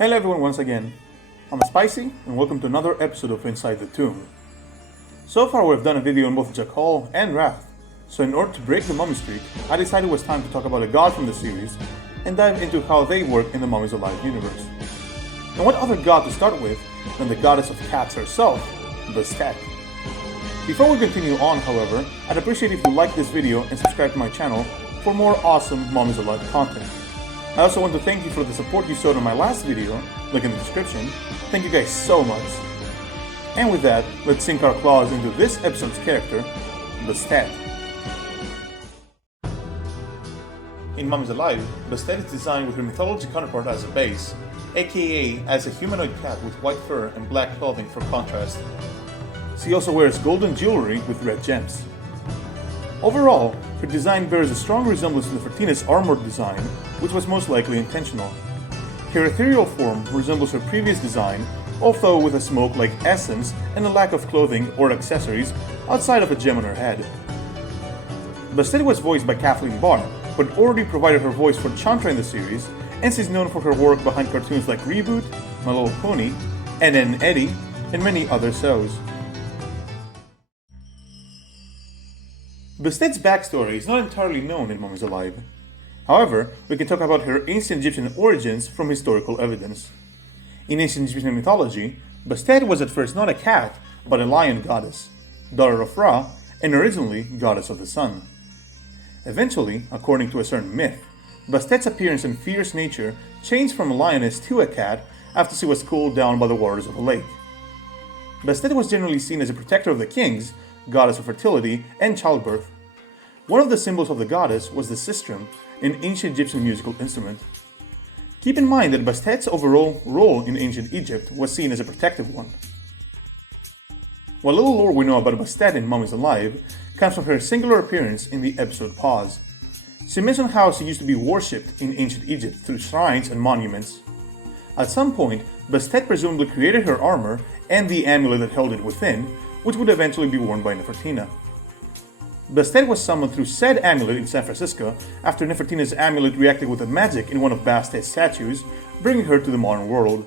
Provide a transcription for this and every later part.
Hello everyone once again, I'm Spicy and welcome to another episode of Inside the Tomb. So far we've done a video on both Ja-Kal and Rath, so in order to break the mummy streak, I decided it was time to talk about a god from the series and dive into how they work in the Mummies Alive universe. And what other god to start with than the goddess of cats herself, Bastet. Before we continue on, however, I'd appreciate if you like this video and subscribe to my channel for more awesome Mummies Alive content. I also want to thank you for the support you showed on my last video, link in the description. Thank you guys so much. And with that, let's sink our claws into this episode's character, Bastet. In Mummies Alive, Bastet is designed with her mythology counterpart as a base, aka as a humanoid cat with white fur and black clothing for contrast. She also wears golden jewelry with red gems. Overall, her design bears a strong resemblance to Nefertina's armored design, which was most likely intentional. Her ethereal form resembles her previous design, although with a smoke-like essence and a lack of clothing or accessories outside of a gem on her head. Bastet was voiced by Kathleen Barr, who had already provided her voice for Chandra in the series, and she's known for her work behind cartoons like Reboot, My Little Pony, N.N. Eddie, and many other shows. Bastet's backstory is not entirely known in Mummies Alive. However, we can talk about her ancient Egyptian origins from historical evidence. In ancient Egyptian mythology, Bastet was at first not a cat, but a lion goddess, daughter of Ra, and originally goddess of the sun. Eventually, according to a certain myth, Bastet's appearance and fierce nature changed from a lioness to a cat after she was cooled down by the waters of a lake. Bastet was generally seen as a protector of the kings, goddess of fertility and childbirth. One of the symbols of the goddess was the sistrum, an ancient Egyptian musical instrument. Keep in mind that Bastet's overall role in ancient Egypt was seen as a protective one. What little lore we know about Bastet in Mummies Alive comes from her singular appearance in the episode Pause. She mentioned how she used to be worshipped in ancient Egypt through shrines and monuments. At some point, Bastet presumably created her armor and the amulet that held it within, which would eventually be worn by Nefertina. Bastet was summoned through said amulet in San Francisco after Nefertina's amulet reacted with a magic in one of Bastet's statues, bringing her to the modern world.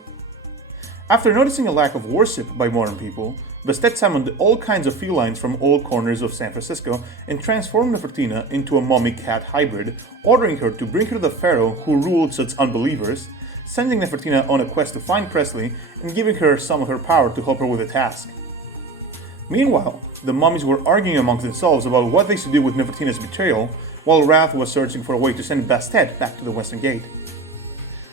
After noticing a lack of worship by modern people, Bastet summoned all kinds of felines from all corners of San Francisco and transformed Nefertina into a mummy-cat hybrid, ordering her to bring her to the pharaoh who ruled such unbelievers, sending Nefertina on a quest to find Presley and giving her some of her power to help her with the task. Meanwhile, the mummies were arguing amongst themselves about what they should do with Nefertina's betrayal, while Rath was searching for a way to send Bastet back to the Western Gate.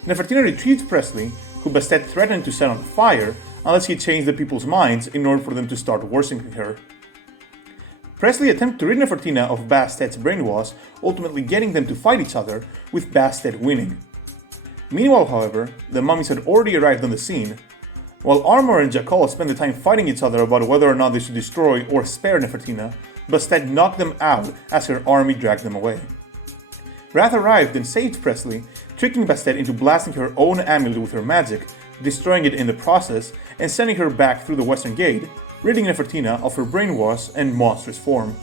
Nefertina retrieved Presley, who Bastet threatened to set on fire unless he changed the people's minds in order for them to start worshipping her. Presley attempted to rid Nefertina of Bastet's brainwash, ultimately getting them to fight each other, with Bastet winning. Meanwhile, however, the mummies had already arrived on the scene. While Armon and Ja-Kal spent the time fighting each other about whether or not they should destroy or spare Nefertina, Bastet knocked them out as her army dragged them away. Rath arrived and saved Presley, tricking Bastet into blasting her own amulet with her magic, destroying it in the process, and sending her back through the Western Gate, ridding Nefertina of her brainwash and monstrous form.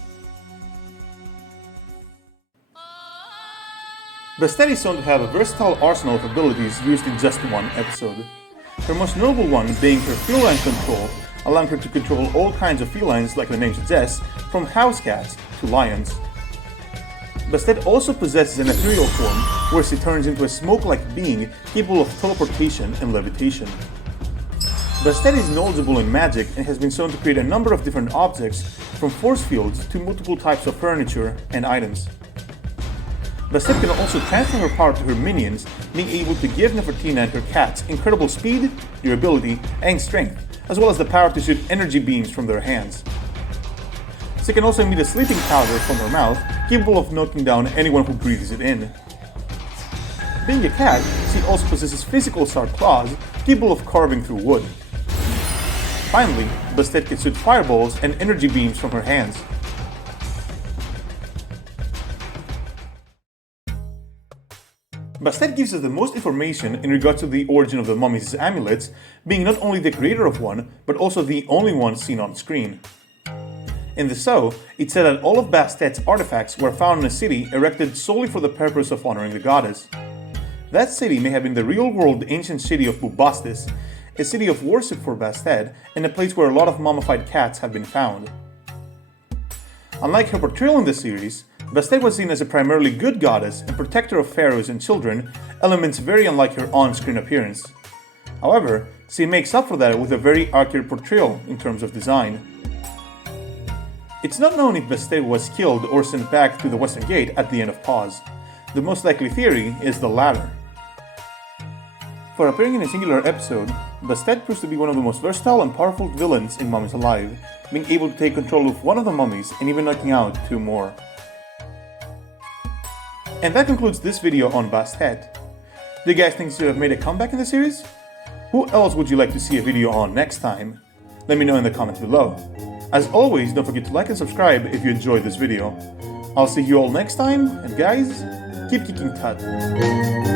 Bastet is shown to have a versatile arsenal of abilities used in just one episode. Her most notable one being her feline control, allowing her to control all kinds of felines like the name suggests, from house cats to lions. Bastet also possesses an ethereal form where she turns into a smoke-like being capable of teleportation and levitation. Bastet is knowledgeable in magic and has been shown to create a number of different objects, from force fields to multiple types of furniture and items. Bastet can also transfer her power to her minions, being able to give Nefertina and her cats incredible speed, durability, and strength, as well as the power to shoot energy beams from their hands. She can also emit a sleeping powder from her mouth, capable of knocking down anyone who breathes it in. Being a cat, she also possesses physical sharp claws, capable of carving through wood. Finally, Bastet can shoot fireballs and energy beams from her hands. Bastet gives us the most information in regards to the origin of the mummies' amulets, being not only the creator of one, but also the only one seen on screen. In the show, it said that all of Bastet's artifacts were found in a city erected solely for the purpose of honoring the goddess. That city may have been the real-world ancient city of Bubastis, a city of worship for Bastet, and a place where a lot of mummified cats have been found. Unlike her portrayal in the series, Bastet was seen as a primarily good goddess and protector of pharaohs and children, elements very unlike her on-screen appearance. However, she makes up for that with a very accurate portrayal in terms of design. It's not known if Bastet was killed or sent back to the Western Gate at the end of Pause. The most likely theory is the latter. For appearing in a singular episode, Bastet proves to be one of the most versatile and powerful villains in Mummies Alive, being able to take control of one of the mummies and even knocking out two more. And that concludes this video on Bastet. Do you guys think she should have made a comeback in the series? Who else would you like to see a video on next time? Let me know in the comments below. As always, don't forget to like and subscribe if you enjoyed this video. I'll see you all next time, and guys, keep kicking Khati.